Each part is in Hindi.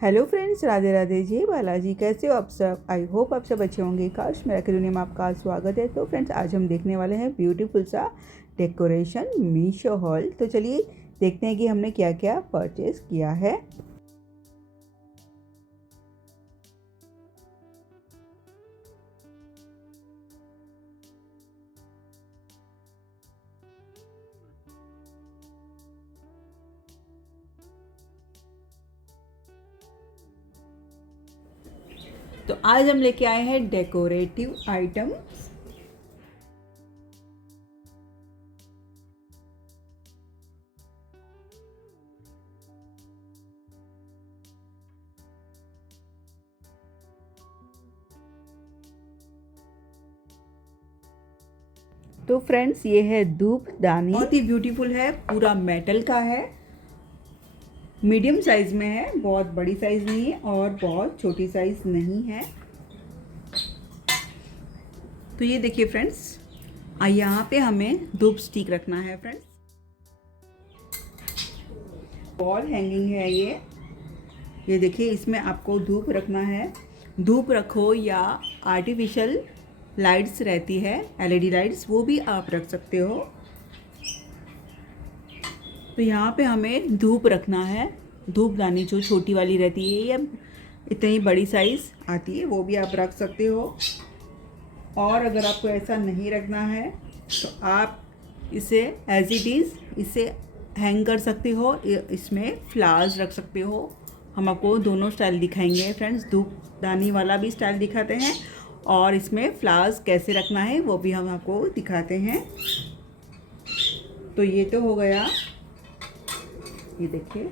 हेलो फ्रेंड्स, राधे राधे, जय बालाजी। कैसे हो आप सब? आई होप आप सब अच्छे होंगे। काश मेरा की दुनिया में आपका स्वागत है। तो फ्रेंड्स, आज हम देखने वाले हैं ब्यूटीफुल सा डेकोरेशन मीशो हॉल। तो चलिए देखते हैं कि हमने क्या क्या परचेज किया है। तो आज हम लेके आए हैं डेकोरेटिव आइटम। तो फ्रेंड्स, ये है धूप दानी, बहुत ही ब्यूटीफुल है, पूरा मेटल का है, मीडियम साइज में है, बहुत बड़ी साइज नहीं है और बहुत छोटी साइज नहीं है। तो ये देखिए फ्रेंड्स, यहाँ पे हमें धूप स्टिक रखना है फ्रेंड्स। वॉल हैंगिंग है ये देखिए, इसमें आपको धूप रखना है। धूप रखो या आर्टिफिशियल लाइट्स रहती है, एलईडी लाइट्स, वो भी आप रख सकते हो। तो यहाँ पे हमें धूप रखना है। धूपदानी जो छोटी वाली रहती है या इतनी बड़ी साइज़ आती है, वो भी आप रख सकते हो। और अगर आपको ऐसा नहीं रखना है तो आप इसे एज इट इज़ इसे हैंग कर सकते हो, इसमें फ्लावर्स रख सकते हो। हम आपको दोनों स्टाइल दिखाएंगे फ्रेंड्स, धूपदानी वाला भी स्टाइल दिखाते हैं और इसमें फ्लावर्स कैसे रखना है वो भी हम आपको दिखाते हैं। तो ये तो हो गया, ये देखिए।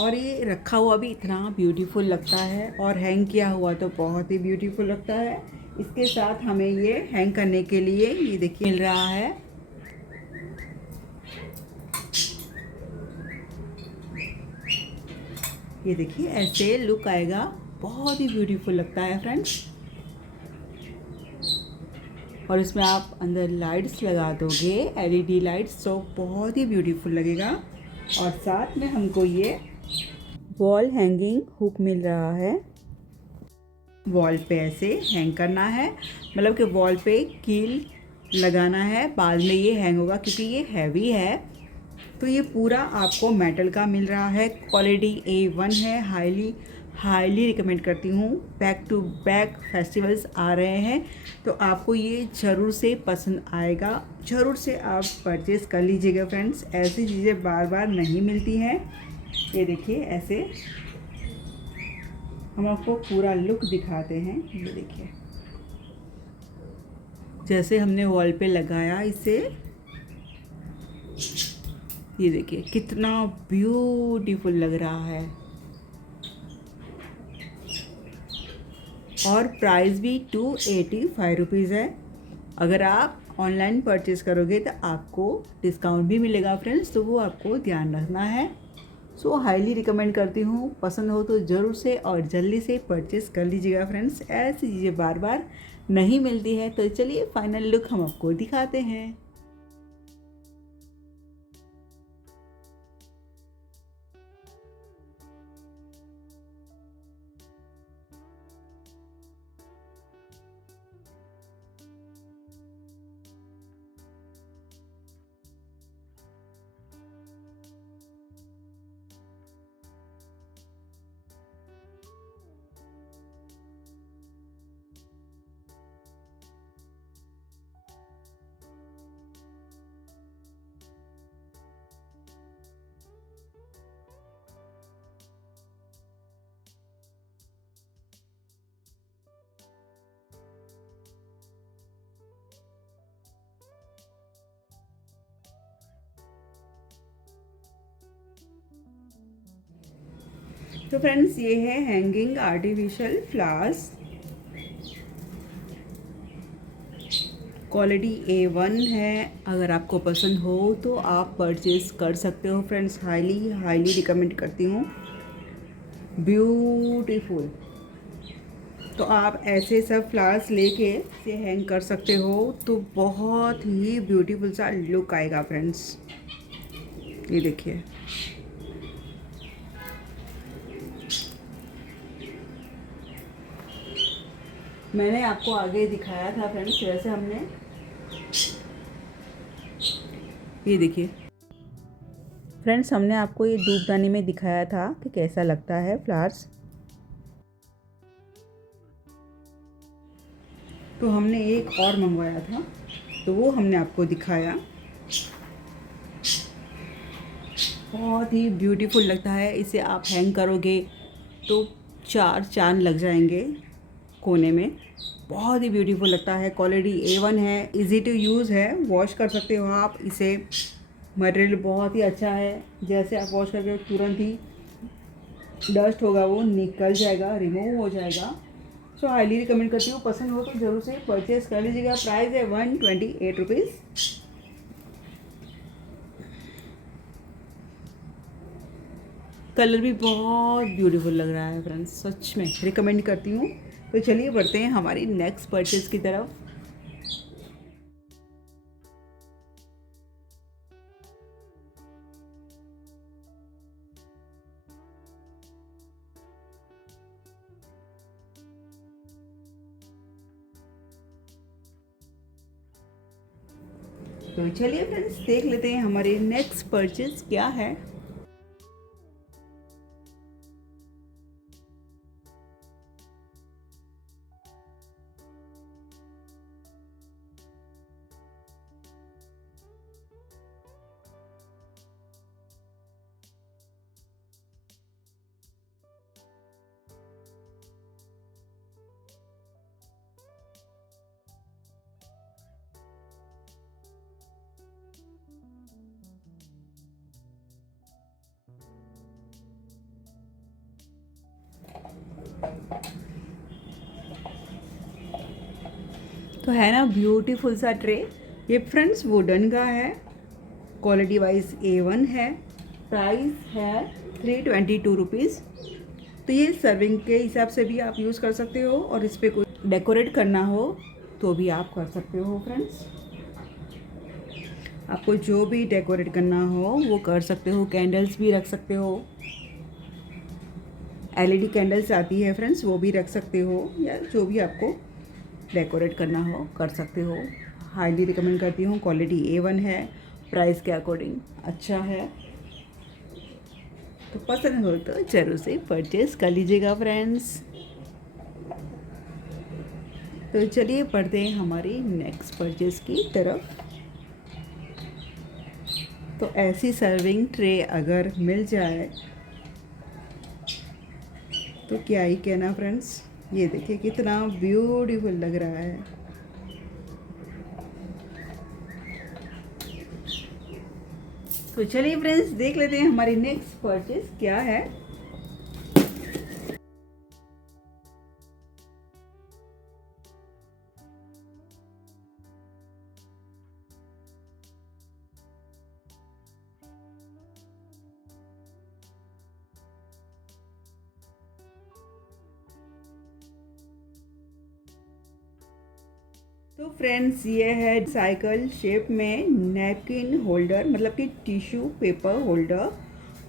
और ये रखा हुआ भी इतना ब्यूटीफुल लगता है और हैंग किया हुआ तो बहुत ही ब्यूटीफुल लगता है। इसके साथ हमें ये हैंग करने के लिए ये देखिए मिल रहा है। ये देखिए ऐसे लुक आएगा, बहुत ही ब्यूटीफुल लगता है फ्रेंड्स। और इसमें आप अंदर लाइट्स लगा दोगे, एलईडी लाइट्स, तो बहुत ही ब्यूटीफुल लगेगा। और साथ में हमको ये वॉल हैंगिंग हुक मिल रहा है। वॉल पे ऐसे हैंग करना है, मतलब कि वॉल पे कील लगाना है, बाद में ये हैंग होगा क्योंकि ये हैवी है। तो ये पूरा आपको मेटल का मिल रहा है, क्वालिटी A1 है। हाईली रिकमेंड करती हूँ। बैक टू बैक फेस्टिवल्स आ रहे हैं तो आपको ये ज़रूर से पसंद आएगा, ज़रूर से आप परचेज़ कर लीजिएगा फ्रेंड्स। ऐसी चीज़ें बार बार नहीं मिलती हैं। ये देखिए ऐसे हम आपको पूरा लुक दिखाते हैं। ये देखिए जैसे हमने वॉल पे लगाया इसे, ये देखिए कितना ब्यूटीफुल लग रहा है। और प्राइस भी 285 रुपीज़ है। अगर आप ऑनलाइन परचेज़ करोगे तो आपको डिस्काउंट भी मिलेगा फ्रेंड्स, तो वो आपको ध्यान रखना है। सो हाईली रिकमेंड करती हूँ, पसंद हो तो ज़रूर से और जल्दी से परचेज़ कर लीजिएगा फ्रेंड्स। ऐसी चीज़ें बार बार नहीं मिलती है। तो चलिए फाइनल लुक हम आपको दिखाते हैं। तो फ्रेंड्स, ये है hanging artificial flowers, quality A1 है। अगर आपको पसंद हो तो आप परचेज़ कर सकते हो फ्रेंड्स। हाईली रिकमेंड करती हूँ, ब्यूटीफुल। तो आप ऐसे सब फ्लावर्स लेके इसे हैंग कर सकते हो तो बहुत ही ब्यूटीफुल सा लुक आएगा फ्रेंड्स। ये देखिए मैंने आपको आगे दिखाया था फ्रेंड्स, वैसे हमने ये देखिए फ्रेंड्स, हमने आपको ये धूपदानी में दिखाया था कि कैसा लगता है फ्लावर्स। तो हमने एक और मंगवाया था, तो वो हमने आपको दिखाया। बहुत ही ब्यूटीफुल लगता है। इसे आप हैंग करोगे तो 4 चांद लग जाएंगे कोने में। बहुत ही ब्यूटीफुल लगता है। क्वालिटी A1 है, इजी टू यूज़ है, वॉश कर सकते हो आप इसे। मटेरियल बहुत ही अच्छा है। जैसे आप वॉश करके तुरंत ही डस्ट होगा वो निकल जाएगा, रिमूव हो जाएगा। सो हाईली रिकमेंड करती हूँ। पसंद हो तो ज़रूर से परचेज़ कर लीजिएगा। प्राइस है 128 रुपीज़। कलर भी बहुत ब्यूटीफुल लग रहा है फ्रेंड्स, सच में रिकमेंड करती हूँ। तो चलिए बढ़ते हैं हमारी नेक्स्ट परचेज़ की तरफ। तो चलिए फ्रेंड्स देख लेते हैं हमारी नेक्स्ट परचेज़ क्या है। तो है ना ब्यूटीफुल सा ट्रे। ये फ्रेंड्स वुडन का है, क्वालिटी वाइज A1 है। प्राइस है 322 रुपीज़। तो ये सर्विंग के हिसाब से भी आप यूज़ कर सकते हो, और इस पर कोई डेकोरेट करना हो तो भी आप कर सकते हो फ्रेंड्स। आपको जो भी डेकोरेट करना हो वो कर सकते हो। कैंडल्स भी रख सकते हो, LED कैंडल्स आती है फ्रेंड्स, वो भी रख सकते हो, या जो भी आपको डेकोरेट करना हो कर सकते हो। हाईली रिकमेंड करती हूँ। क्वालिटी A1 है, प्राइस के अकॉर्डिंग अच्छा है। तो पसंद हो तो ज़रूर से परचेज़ कर लीजिएगा फ्रेंड्स। तो चलिए बढ़ते हैं हमारी नेक्स्ट परचेज़ की तरफ। तो ऐसी सर्विंग ट्रे अगर मिल जाए तो क्या ही कहना फ्रेंड्स। ये देखिए कितना ब्यूटीफुल लग रहा है। तो चलिए फ्रेंड्स देख लेते हैं हमारी नेक्स्ट परचेज क्या है। तो फ्रेंड्स ये है साइकिल शेप में नैपकिन होल्डर, मतलब कि टिश्यू पेपर होल्डर।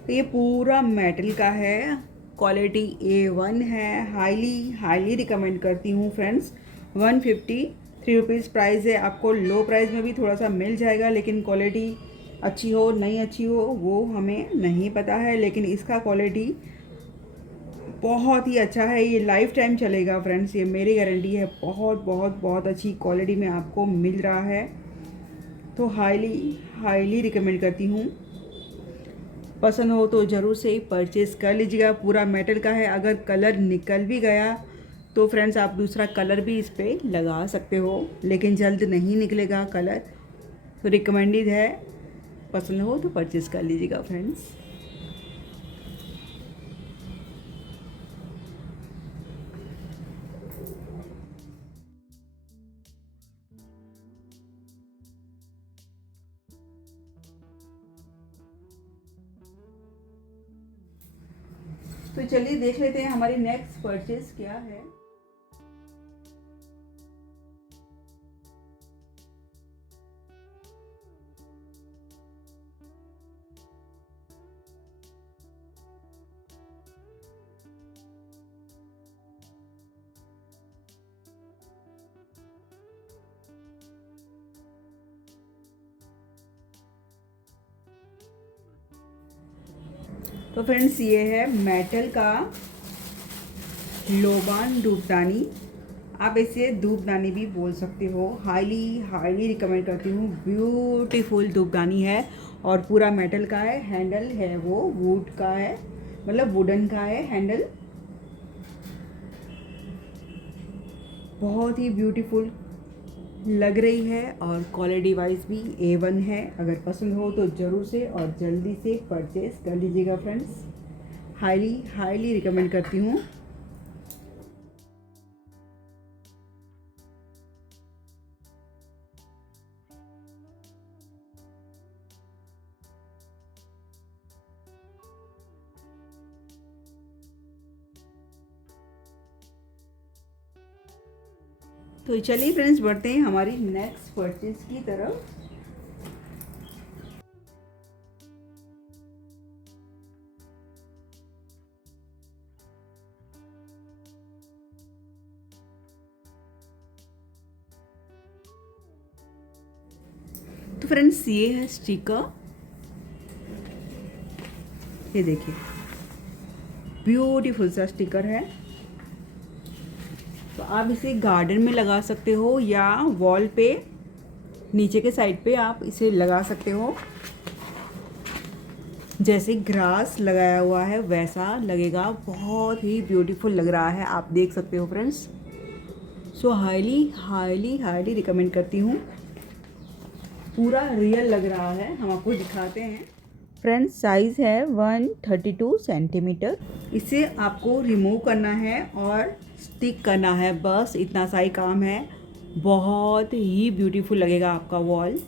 तो ये पूरा मेटल का है, क्वालिटी A1 है। हाईली रिकमेंड करती हूँ फ्रेंड्स। 153 रुपीज़ प्राइस है। आपको लो प्राइस में भी थोड़ा सा मिल जाएगा, लेकिन क्वालिटी अच्छी हो नहीं अच्छी हो वो हमें नहीं पता है, लेकिन इसका क्वालिटी बहुत ही अच्छा है। ये लाइफ टाइम चलेगा फ्रेंड्स, ये मेरी गारंटी है। बहुत बहुत बहुत अच्छी क्वालिटी में आपको मिल रहा है। तो हाईली रिकमेंड करती हूँ। पसंद हो तो ज़रूर से परचेज़ कर लीजिएगा। पूरा मेटल का है। अगर कलर निकल भी गया तो फ्रेंड्स आप दूसरा कलर भी इस पर लगा सकते हो, लेकिन जल्द नहीं निकलेगा कलर। तो रिकमेंडेड है। पसंद हो तो परचेज़ कर लीजिएगा फ्रेंड्स। तो चलिए देख लेते हैं हमारी नेक्स्ट परचेज क्या है। तो फ्रेंड्स ये है मेटल का लोबान धूपदानी, आप इसे धूपदानी भी बोल सकते हो। हाईली हाईली रिकमेंड करती हूँ। ब्यूटीफुल धूपदानी है और पूरा मेटल का है। हैंडल है वो वुड का है, मतलब वुडन का है हैंडल। बहुत ही ब्यूटीफुल लग रही है और क्वालिटी वाइज भी A1 है। अगर पसंद हो तो ज़रूर से और जल्दी से परचेज कर लीजिएगा फ्रेंड्स। हाईली हाईली रिकमेंड करती हूँ। तो चलिए फ्रेंड्स बढ़ते हैं हमारी नेक्स्ट परचेज की तरफ। तो फ्रेंड्स ये है स्टिकर, ये देखिए ब्यूटीफुल सा स्टिकर है। तो आप इसे गार्डन में लगा सकते हो या वॉल पे नीचे के साइड पे आप इसे लगा सकते हो। जैसे ग्रास लगाया हुआ है वैसा लगेगा, बहुत ही ब्यूटीफुल लग रहा है, आप देख सकते हो फ्रेंड्स। सो हाईली हाईली हाईली रिकमेंड करती हूँ। पूरा रियल लग रहा है, हम आपको दिखाते हैं। फ्रेंड्स साइज़ है 132 सेंटीमीटर। इसे आपको रिमूव करना है और स्टिक करना है, बस इतना सा ही काम है। बहुत ही ब्यूटीफुल लगेगा आपका वॉल।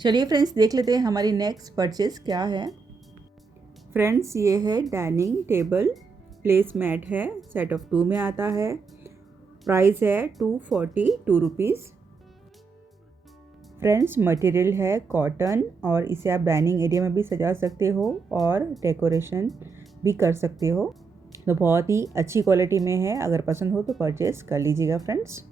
चलिए फ्रेंड्स देख लेते हैं हमारी नेक्स्ट परचेज़ क्या है। फ्रेंड्स ये है डाइनिंग टेबल प्लेस मैट है, सेट ऑफ 2 में आता है। प्राइस है 242 रुपीज़। फ्रेंड्स मटेरियल है कॉटन और इसे आप डाइनिंग एरिया में भी सजा सकते हो और डेकोरेशन भी कर सकते हो। तो बहुत ही अच्छी क्वालिटी में है, अगर पसंद हो तो परचेज़ कर लीजिएगा फ्रेंड्स।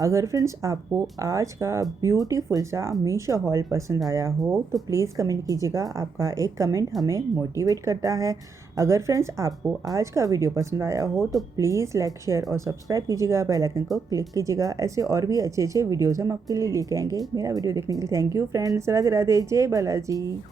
अगर फ्रेंड्स आपको आज का ब्यूटीफुल सा मीशो हॉल पसंद आया हो तो प्लीज़ कमेंट कीजिएगा, आपका एक कमेंट हमें मोटिवेट करता है। अगर फ्रेंड्स आपको आज का वीडियो पसंद आया हो तो प्लीज़ लाइक शेयर और सब्सक्राइब कीजिएगा, बेल आइकन को क्लिक कीजिएगा। ऐसे और भी अच्छे अच्छे वीडियोज़ हम आपके लिए लेके आएंगे। मेरा वीडियो देखने के लिए thank you friends. Radhe Radhe, जय बालाजी।